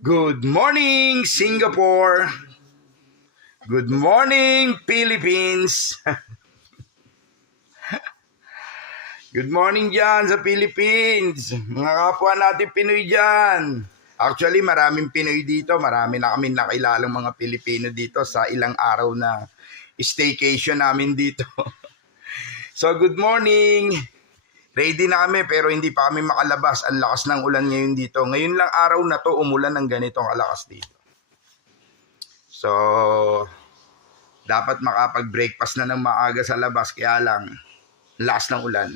Good morning, Singapore. Good morning, Philippines. Good morning dyan sa Philippines. Mga kapwa natin Pinoy dyan. Actually, maraming Pinoy dito. Marami na kami nakilalang mga Pilipino dito sa ilang araw na staycation namin dito. So, good morning. Ready na kami pero hindi pa kami makalabas. Ang lakas ng ulan ngayon dito. Ngayon lang araw na to umulan ng ganitong kalakas dito. So, dapat makapag-breakfast na ng maaga sa labas. Kaya lang, lakas ng ulan.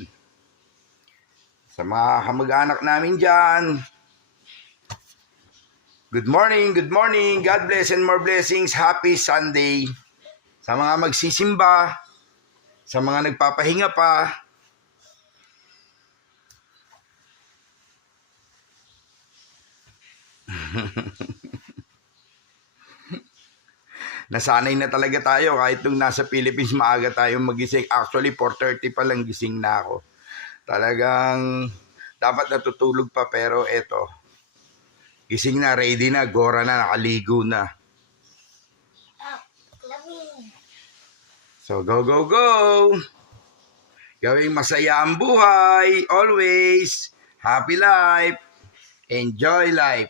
Sa mga kamag-anak namin dyan, good morning, good morning. God bless and more blessings. Happy Sunday. Sa mga magsisimba, sa mga nagpapahinga pa, nasanay na talaga tayo kahit nung nasa Philippines maaga tayong magising. Actually 4:30 pa lang gising na ako. Talagang dapat natutulog pa pero eto, gising na, ready na, gora na, nakaligo na. So go, go, go! Gawing masaya ang buhay, always. Happy life. Enjoy life.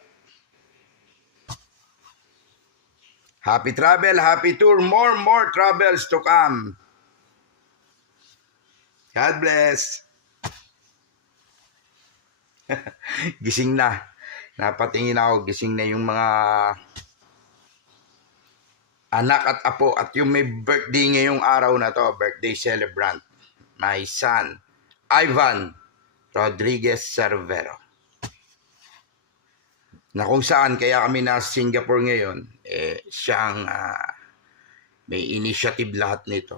Happy travel, happy tour. More travels to come. God bless. Gising na. Napatingin ako, gising na yung mga anak at apo at yung may birthday ngayong araw na to, birthday celebrant. My son, Ivan Rodriguez Cervero. Na kung saan kaya kami nasa Singapore ngayon, siyang may initiative lahat nito.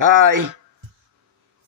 Hi!